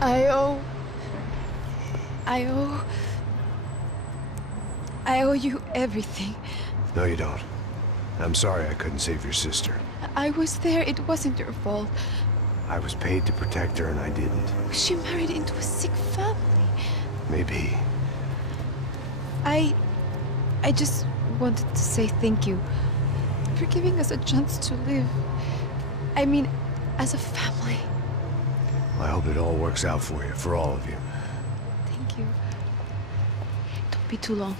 I owe... I owe... I owe you everything. No, you don't. I'm sorry I couldn't save your sister. I was there. It wasn't your fault. I was paid to protect her and I didn't. She married into a sick family. Maybe. I just wanted to say thank you for giving us a chance to live. I mean, as a family. I hope it all works out for you, for all of you. Thank you. Don't be too long.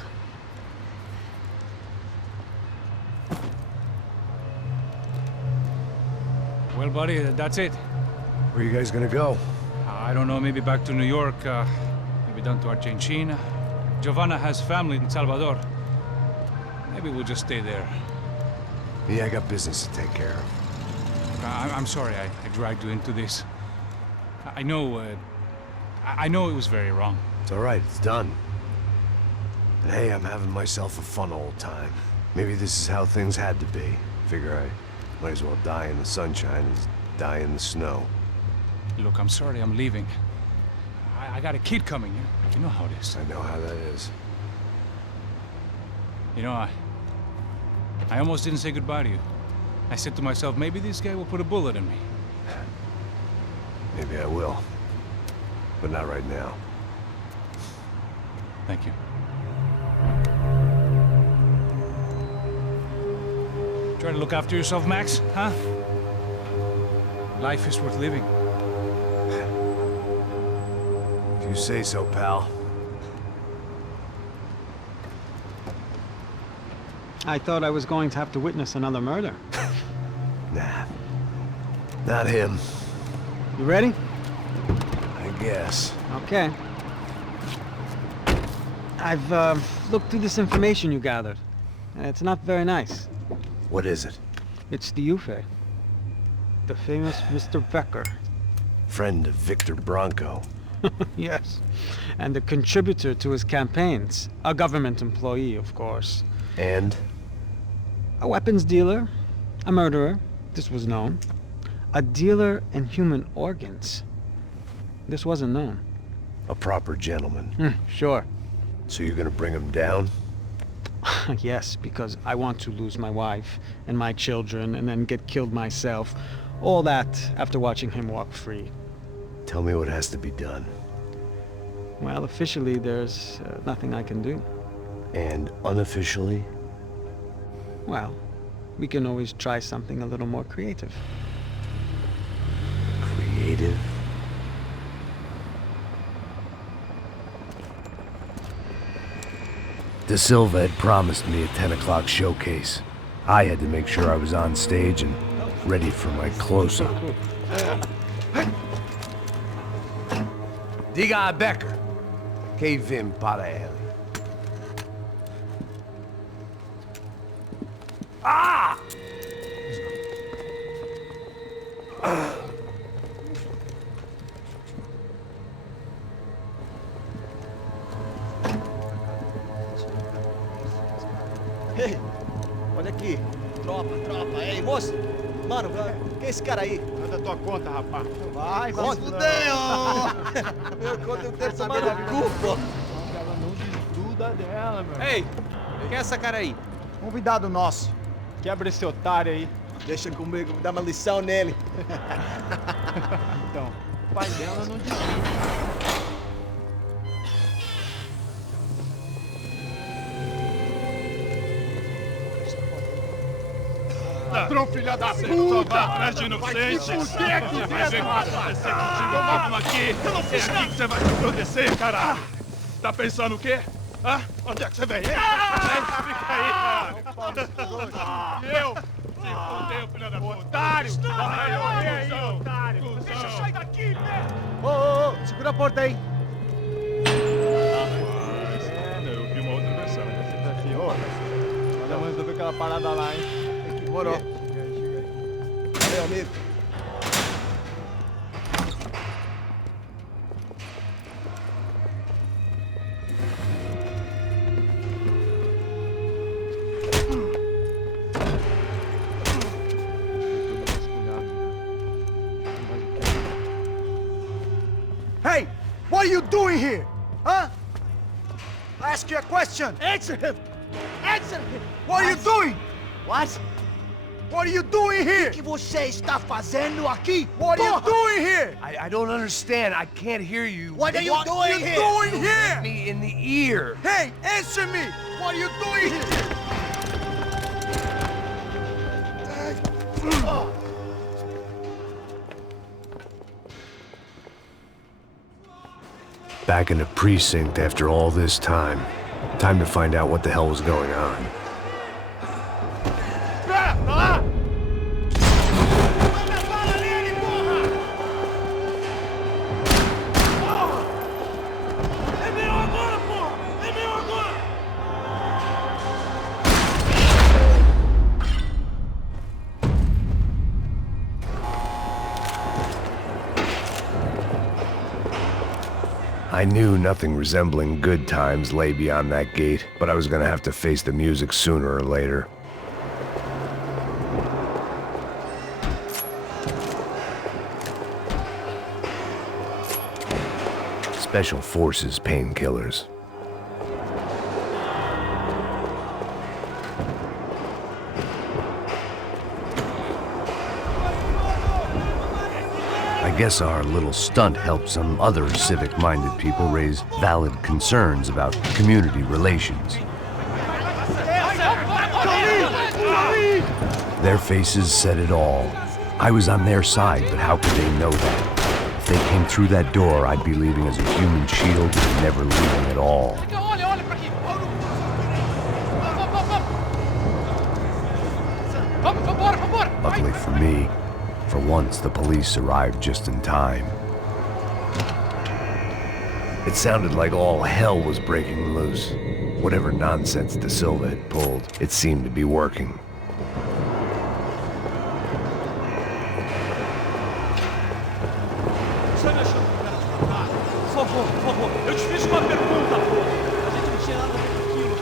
Well, buddy, that's it. Where are you guys gonna go? I don't know, maybe back to New York, maybe down to Argentina. Giovanna has family in Salvador. Maybe we'll just stay there. Yeah, I got business to take care of. I'm sorry I dragged you into this. I know it was very wrong. It's all right, it's done. And hey, I'm having myself a fun old time. Maybe this is how things had to be. Figure I might as well die in the sunshine as die in the snow. Look, I'm sorry I'm leaving. I got a kid coming, you know how it is. I know how that is. You know, I almost didn't say goodbye to you. I said to myself, maybe this guy will put a bullet in me. Maybe I will. But not right now. Thank you. Try to look after yourself, Max, huh? Life is worth living. If you say so, pal. I thought I was going to have to witness another murder. Nah. Not him. You ready? I guess. Okay. I've looked through this information you gathered, and it's not very nice. What is it? It's the Ufe. The famous Mr. Becker. Friend of Victor Bronco. Yes. And a contributor to his campaigns. A government employee, of course. And? A weapons dealer. A murderer. This was known. A dealer in human organs. This wasn't known. A proper gentleman. Sure. So you're gonna bring him down? Yes, because I want to lose my wife and my children and then get killed myself. All that after watching him walk free. Tell me what has to be done. Well, officially, there's nothing I can do. And unofficially? Well, we can always try something a little more creative. Creative? De Silva had promised me a 10 o'clock showcase. I had to make sure I was on stage and ready for my close-up. Diga a Becker. Que vim para ele. Ah! Ei, olha aqui. Tropa. Ei, moço. Mano, quem é esse cara aí? Manda tua conta, rapaz. Vai se fuder, ó. Meu conta eu tenho tomado cu, pô. Ela não desgruda dela, meu. Ei, quem é essa cara aí? Convidado nosso. Quebra esse otário aí. Deixa comigo, vou dar uma lição nele. Então, o pai dela não desgruda. Ladrão, filha da puta! Só vai atrás de inocente! Vai se fuder aqui dentro, rapaz! Vamos aqui! Eu não fiz nada! Que você vai me proteger, caralho! Tá pensando o quê? Hã? Onde é que você vem? Fica aí, cara! E eu? Se fudeu, filha da puta! Otário! Vai, aí, otário! Deixa eu sair daqui, né? Ô, segura a porta aí. Eu vi uma outra versão. Vamos resolver aquela parada lá, hein? Demorou. Valeu, amigo. What are you doing here? Huh? I ask you a question. Answer him! Answer him! What are you doing? What? What are you doing here? O que você está fazendo aqui? What are you doing here? I don't understand. I can't hear you. What are you doing here? Doing here? Me in the ear. Hey, answer me! What are you doing here? Back in the precinct after all this time. Time to find out what the hell was going on. I knew nothing resembling good times lay beyond that gate, but I was gonna have to face the music sooner or later. Special Forces painkillers. I guess our little stunt helped some other civic-minded people raise valid concerns about community relations. Their faces said it all. I was on their side, but how could they know that? If they came through that door, I'd be leaving as a human shield and never leaving at all. Luckily for me, for once, the police arrived just in time. It sounded like all hell was breaking loose. Whatever nonsense De Silva had pulled, it seemed to be working. Por favor, eu te fiz uma pergunta, pô. A gente não tinha nada a ver com aquilo.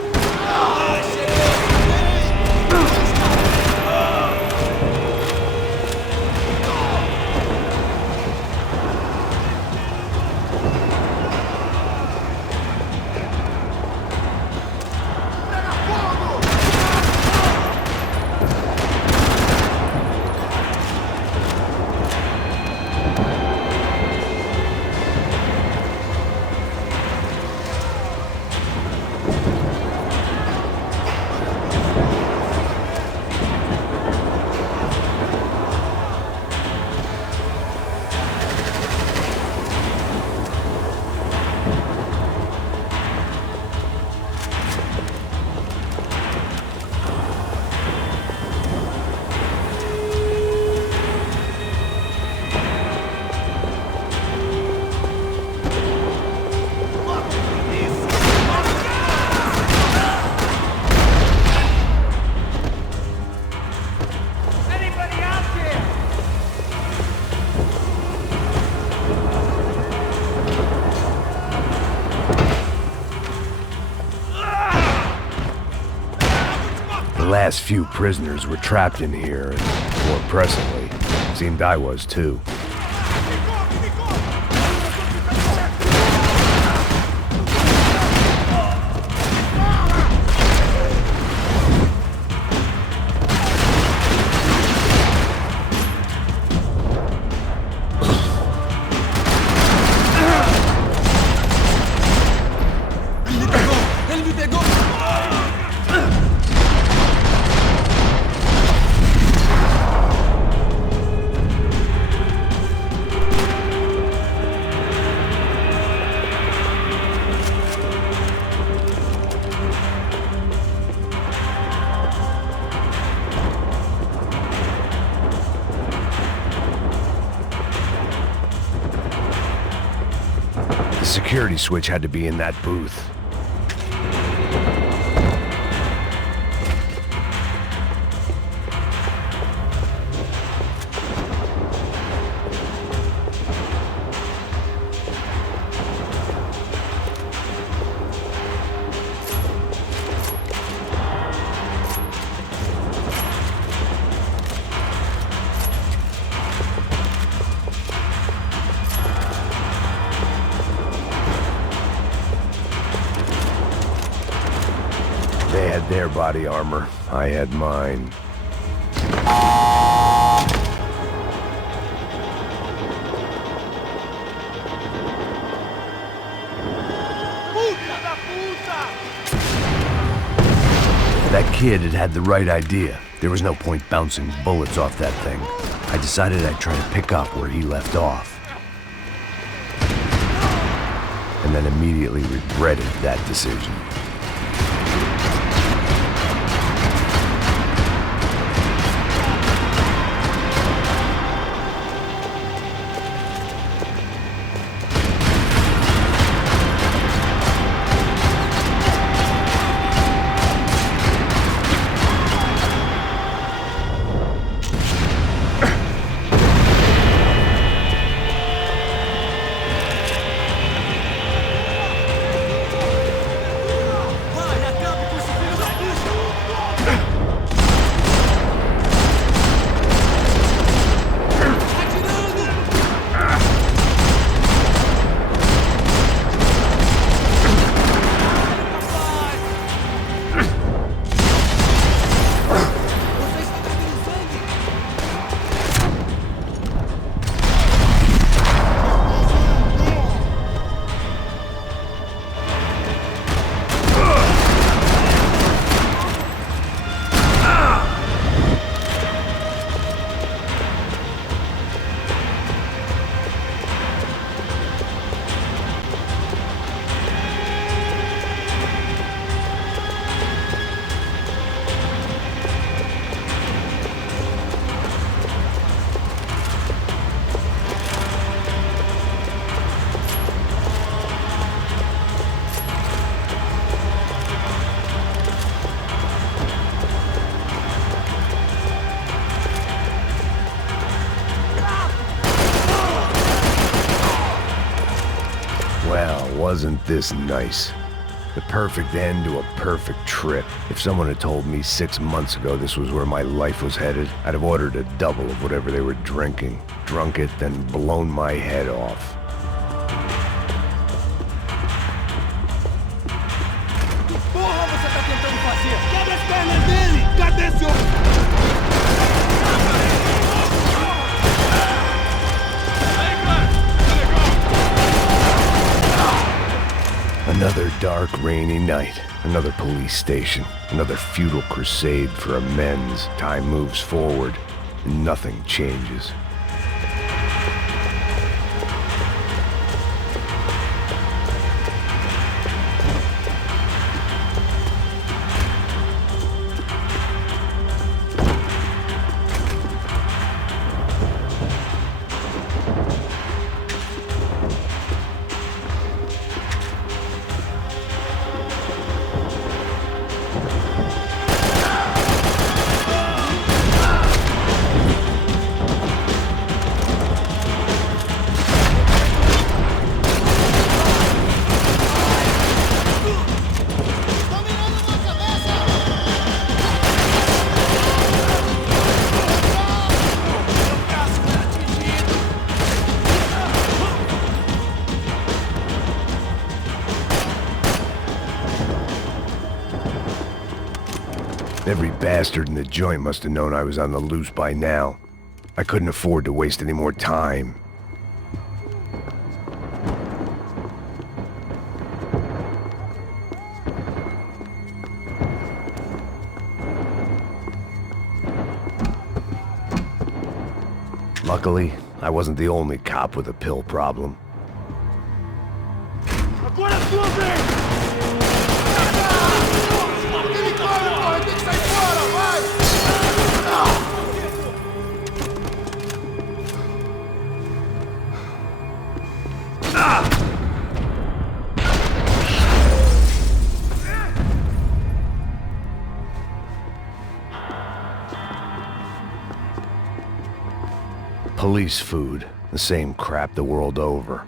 The last few prisoners were trapped in here, and more pressingly, seemed I was too. The security switch had to be in that booth. their body armor. I had mine. That kid had had the right idea. There was no point bouncing bullets off that thing. I decided I'd try to pick up where he left off. And then immediately regretted that decision. Well, wasn't this nice? The perfect end to a perfect trip. If someone had told me 6 months ago this was where my life was headed, I'd have ordered a double of whatever they were drinking, drunk it, then blown my head off. Porra, você tá tentando fazer? Quebra as pernas dele! Cadê seu... Another dark, rainy night. Another police station. Another futile crusade for amends. Time moves forward, and nothing changes. Every bastard in the joint must have known I was on the loose by now. I couldn't afford to waste any more time. Luckily, I wasn't the only cop with a pill problem. Agora é sua vez! Ele corre, porra! Tem que sair fora, vai! Police food, the same crap the world over.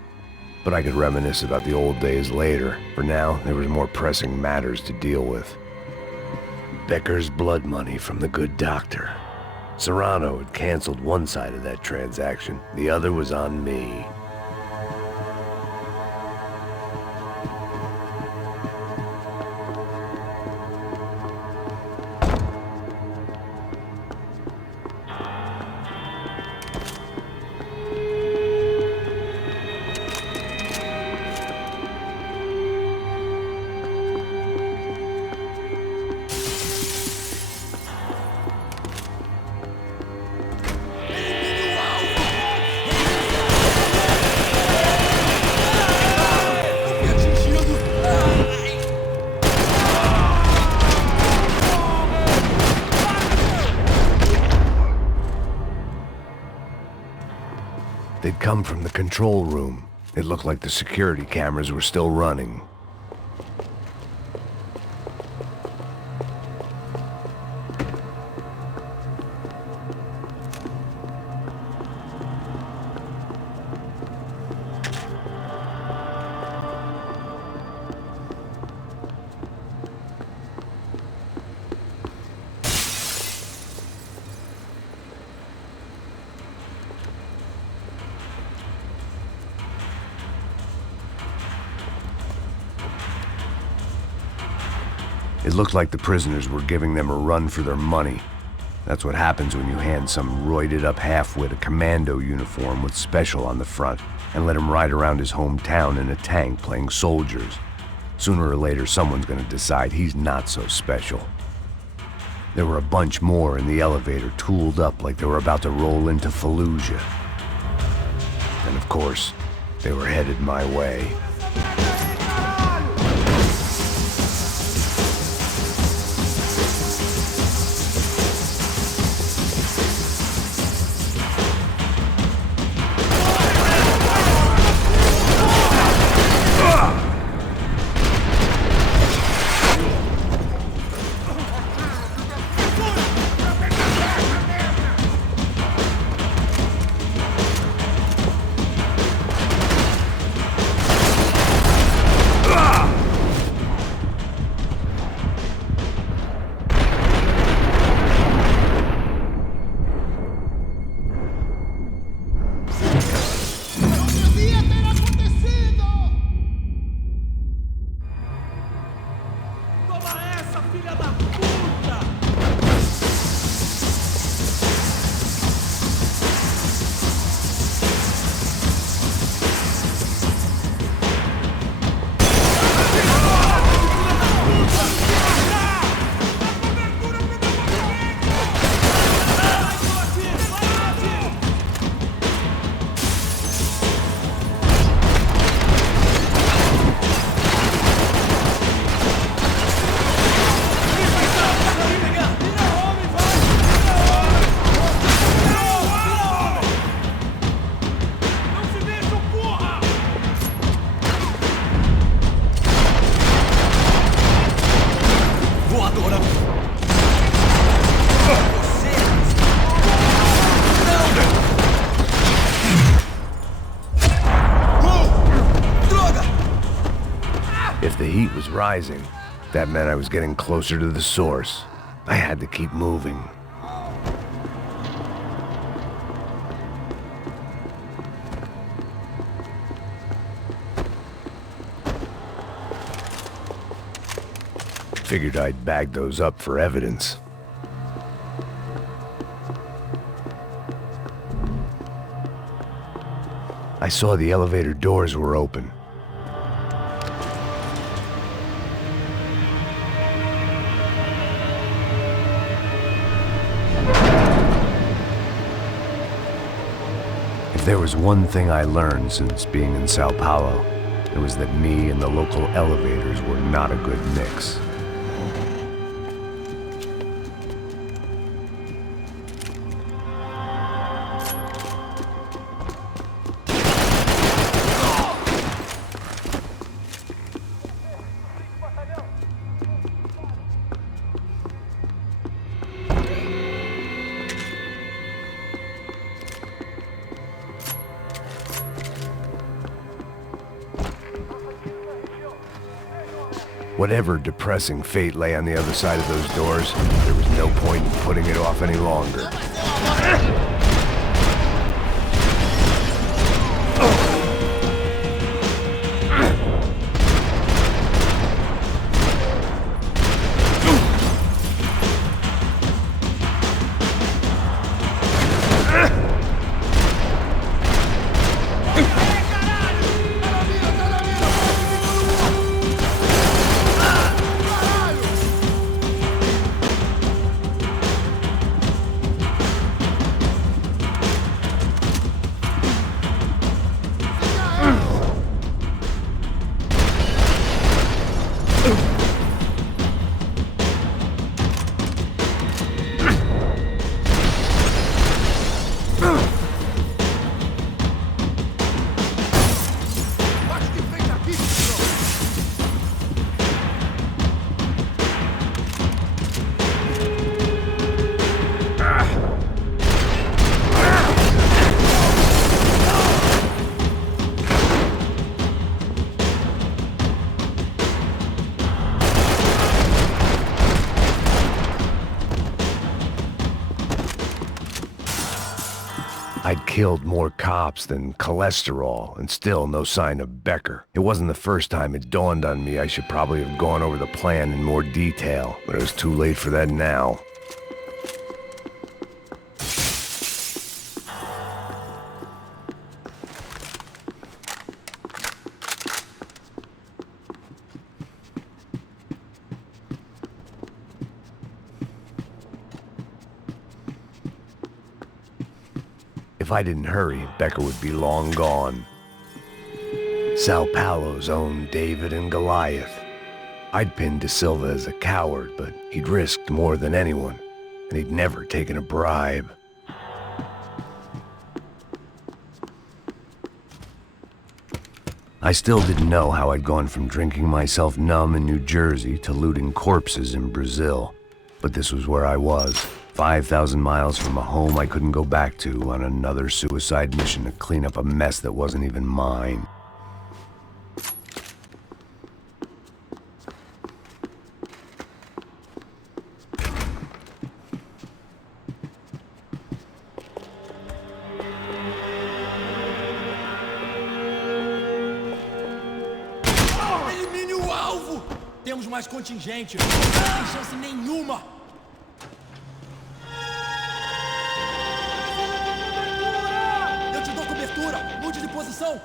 But I could reminisce about the old days later. For now, there was more pressing matters to deal with. Becker's blood money from the good doctor. Serrano had canceled one side of that transaction. The other was on me. They'd come from the control room. It looked like the security cameras were still running. It looked like the prisoners were giving them a run for their money. That's what happens when you hand some roided-up halfwit a commando uniform with special on the front and let him ride around his hometown in a tank playing soldiers. Sooner or later, someone's gonna decide he's not so special. There were a bunch more in the elevator, tooled up like they were about to roll into Fallujah. And of course, they were headed my way. If the heat was rising, that meant I was getting closer to the source. I had to keep moving. Figured I'd bag those up for evidence. I saw the elevator doors were open. If there was one thing I learned since being in Sao Paulo, it was that me and the local elevators were not a good mix. Whatever depressing fate lay on the other side of those doors, there was no point in putting it off any longer. I'd killed more cops than cholesterol, and still no sign of Becker. It wasn't the first time it dawned on me I should probably have gone over the plan in more detail, but it was too late for that now. If I didn't hurry, Becker would be long gone. Sao Paulo's own David and Goliath. I'd pinned De Silva as a coward, but he'd risked more than anyone, and he'd never taken a bribe. I still didn't know how I'd gone from drinking myself numb in New Jersey to looting corpses in Brazil, but this was where I was. 5,000 miles from a home I couldn't go back to on another suicide mission to clean up a mess that wasn't even mine. Elimine o alvo! Temos mais contingente. Não tem chance nenhuma. Eu te dou cobertura. Mude de posição.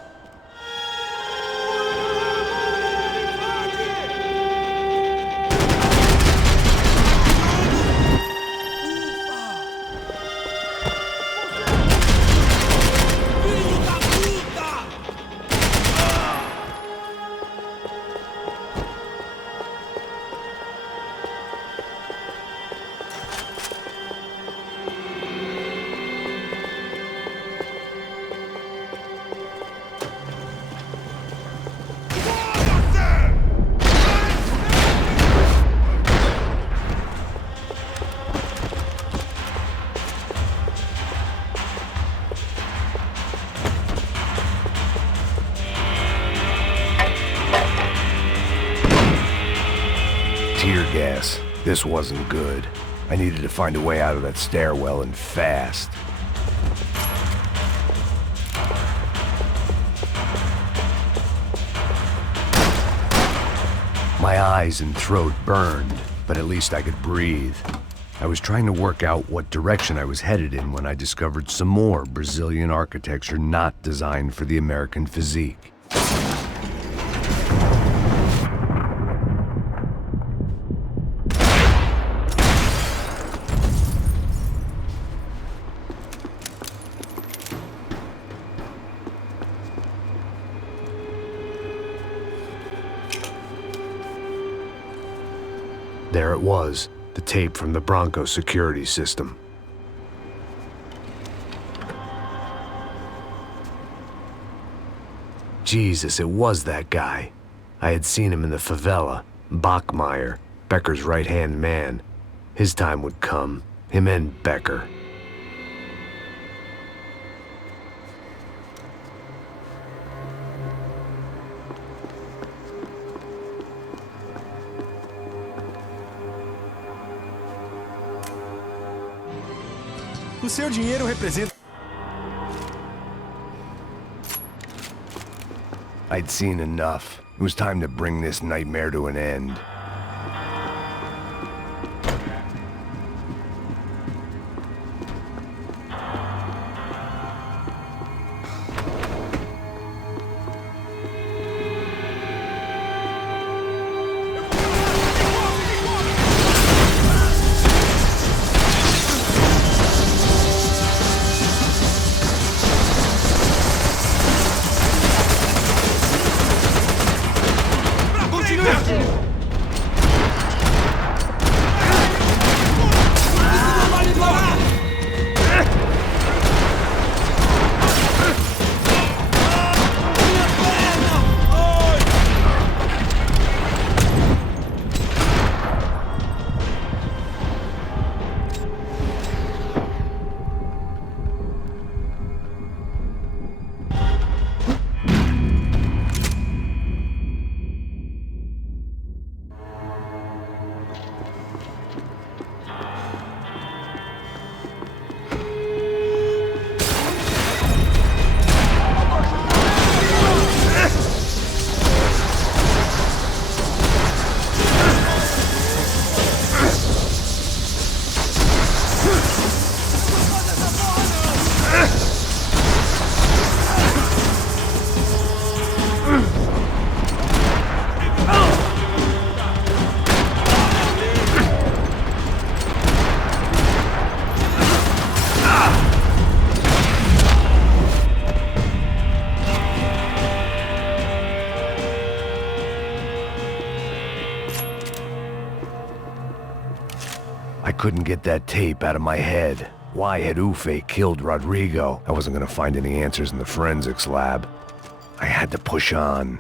Filho da puta! Tear gas. This wasn't good. I needed to find a way out of that stairwell and fast. My eyes and throat burned, but at least I could breathe. I was trying to work out what direction I was headed in when I discovered some more Brazilian architecture not designed for the American physique. There it was, the tape from the Bronco security system. Jesus, it was that guy. I had seen him in the favela, Bachmeyer, Becker's right-hand man. His time would come, him and Becker. O seu dinheiro representa... I'd seen enough. It was time to bring this nightmare to an end. couldn't get that tape out of my head. Why had Ufe killed Rodrigo? I wasn't gonna find any answers in the forensics lab. I had to push on.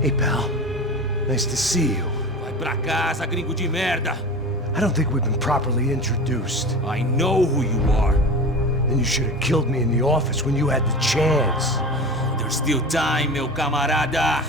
Hey, pal. Nice to see you. Vai pra casa, gringo de merda. I don't think we've been properly introduced. I know who you are. Then you should have killed me in the office when you had the chance. There's still time, meu camarada.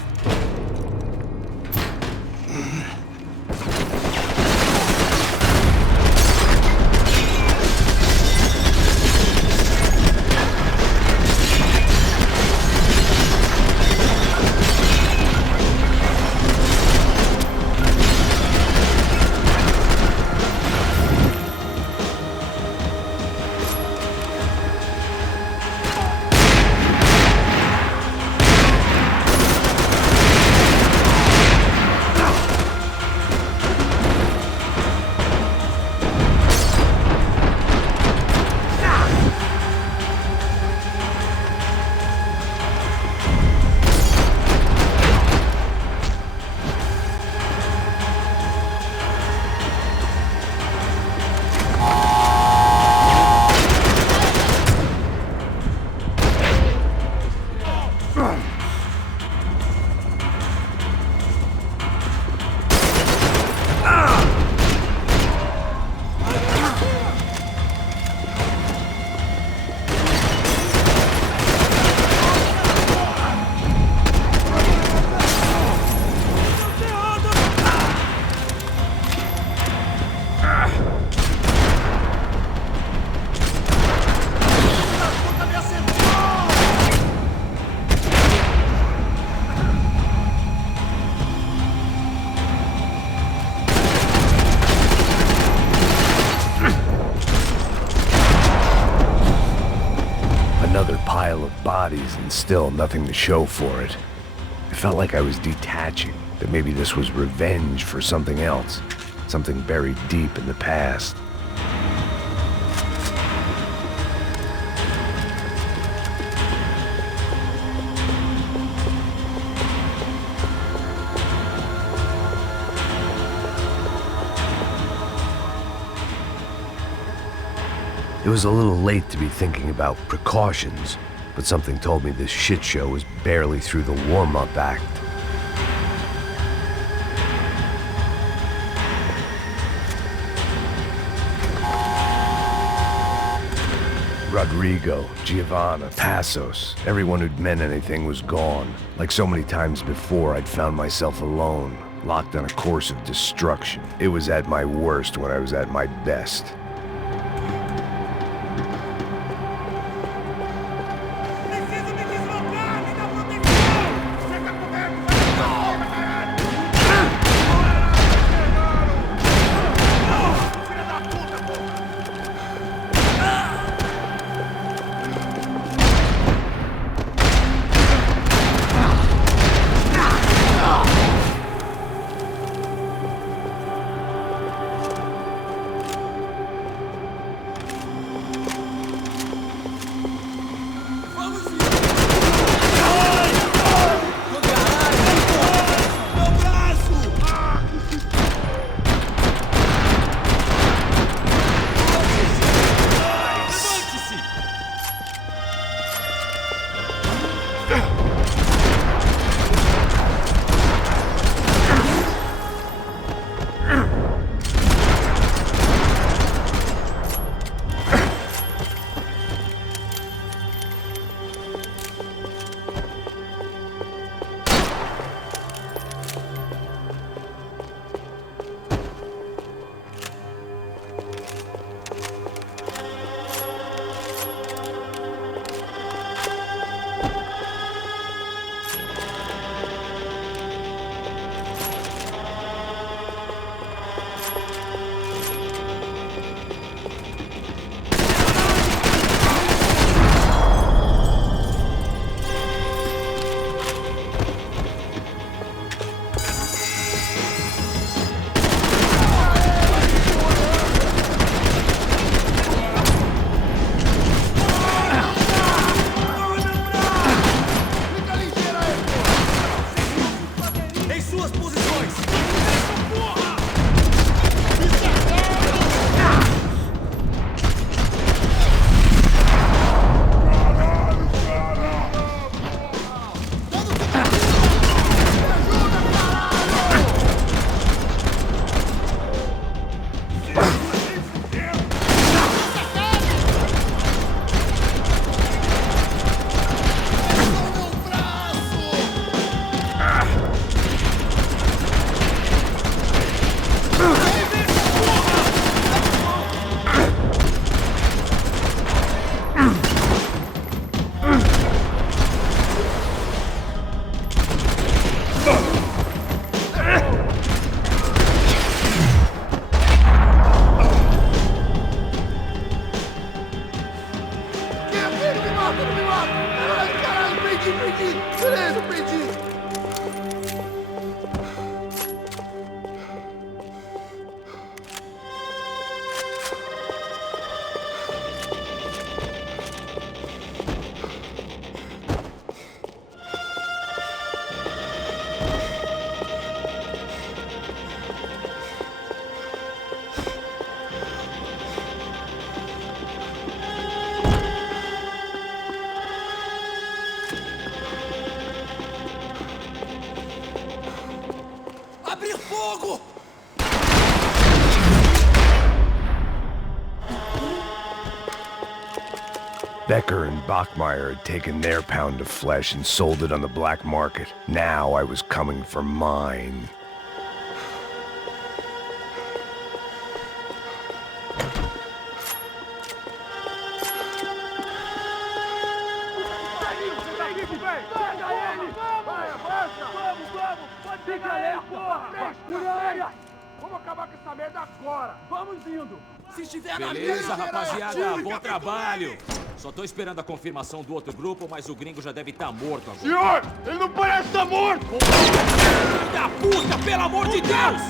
Bodies and still nothing to show for it. It felt like I was detaching, that maybe this was revenge for something else, something buried deep in the past. It was a little late to be thinking about precautions, but something told me this shit show was barely through the warm-up act. Rodrigo, Giovanna, Passos, everyone who'd meant anything was gone. Like so many times before, I'd found myself alone, locked on a course of destruction. It was at my worst when I was at my best. posições! Abrir fogo! Becker and Bachmeyer had taken their pound of flesh and sold it on the black market. Now I was coming for mine. Vamos acabar com essa merda agora! Vamos indo! Se estiver na Beleza, mesa, rapaziada, bom trabalho. Só tô esperando a confirmação do outro grupo, mas o gringo já deve estar morto agora. Senhor! Ele não parece estar morto! Filho da puta, pelo amor de Deus!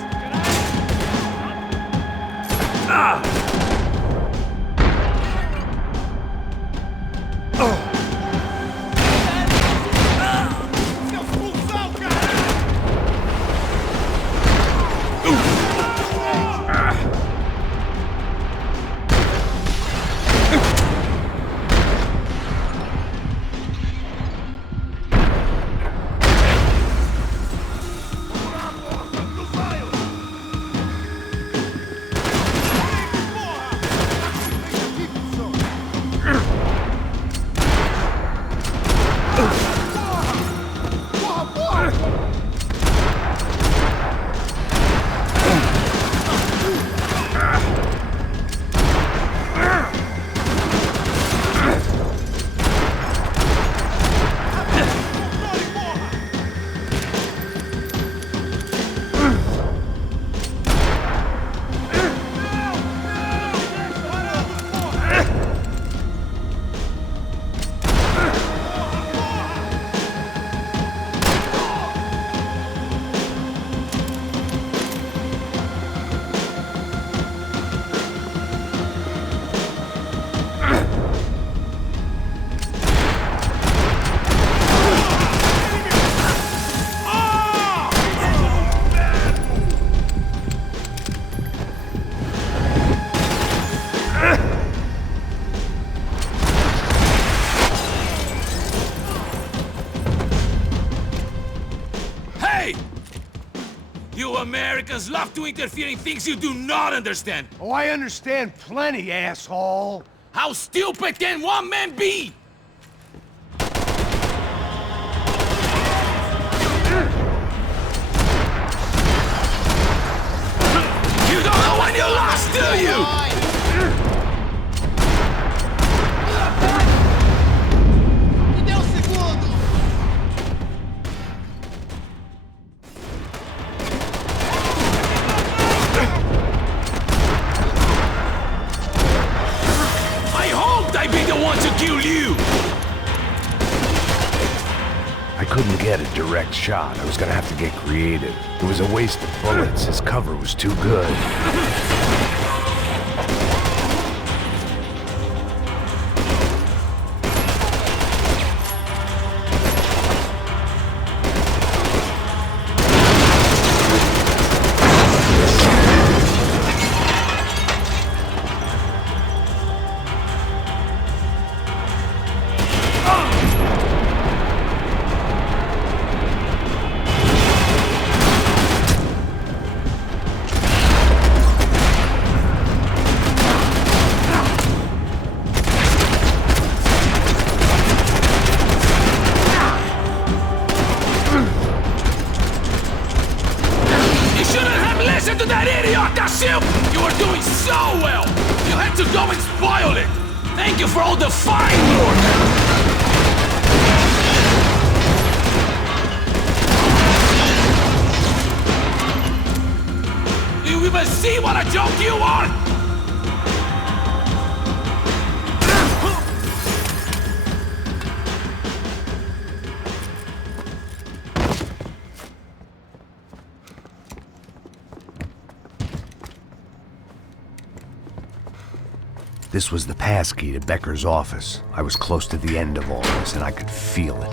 You Americans love to interfere in things you do not understand. Oh, I understand plenty, asshole. How stupid can one man be? You don't know when you lost, do you? I couldn't get a direct shot. I was gonna have to get creative. It was a waste of bullets. His cover was too good. listen to that idiot, Kashim! You were doing so well! You had to go and spoil it! Thank you for all the fine work! Do you even see what a joke you are? This was the passkey to Becker's office. I was close to the end of all this, and I could feel it.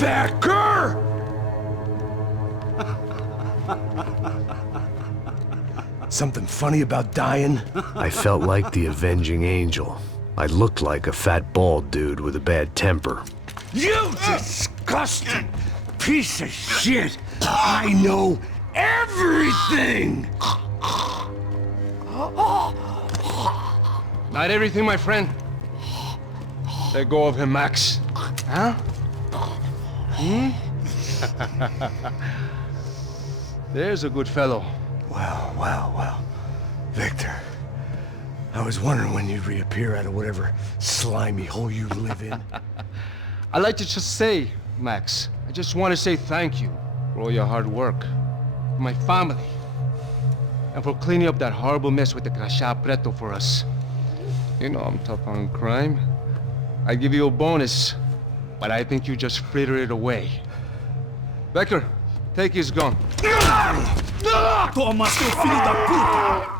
Becker! Something funny about dying? I felt like the avenging angel. I looked like a fat bald dude with a bad temper. You disgusting piece of shit! I know everything! Not everything, my friend. Let go of him, Max. Huh? There's a good fellow. Well. Victor, I was wondering when you'd reappear out of whatever slimy hole you live in. I'd like to just say, Max, I just want to say thank you for all your hard work, for my family, and for cleaning up that horrible mess with the Crachá Preto for us. You know I'm tough on crime. I give you a bonus, but I think you just fritter it away. Becker, take his gun. Toma, seu filho da puta!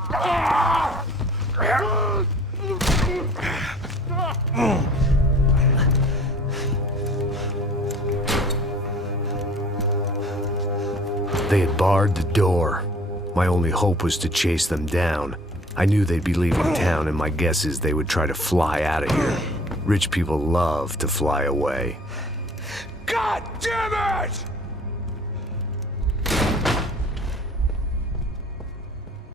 They had barred the door. My only hope was to chase them down. I knew they'd be leaving town, and my guess is they would try to fly out of here. Rich people love to fly away. God damn it!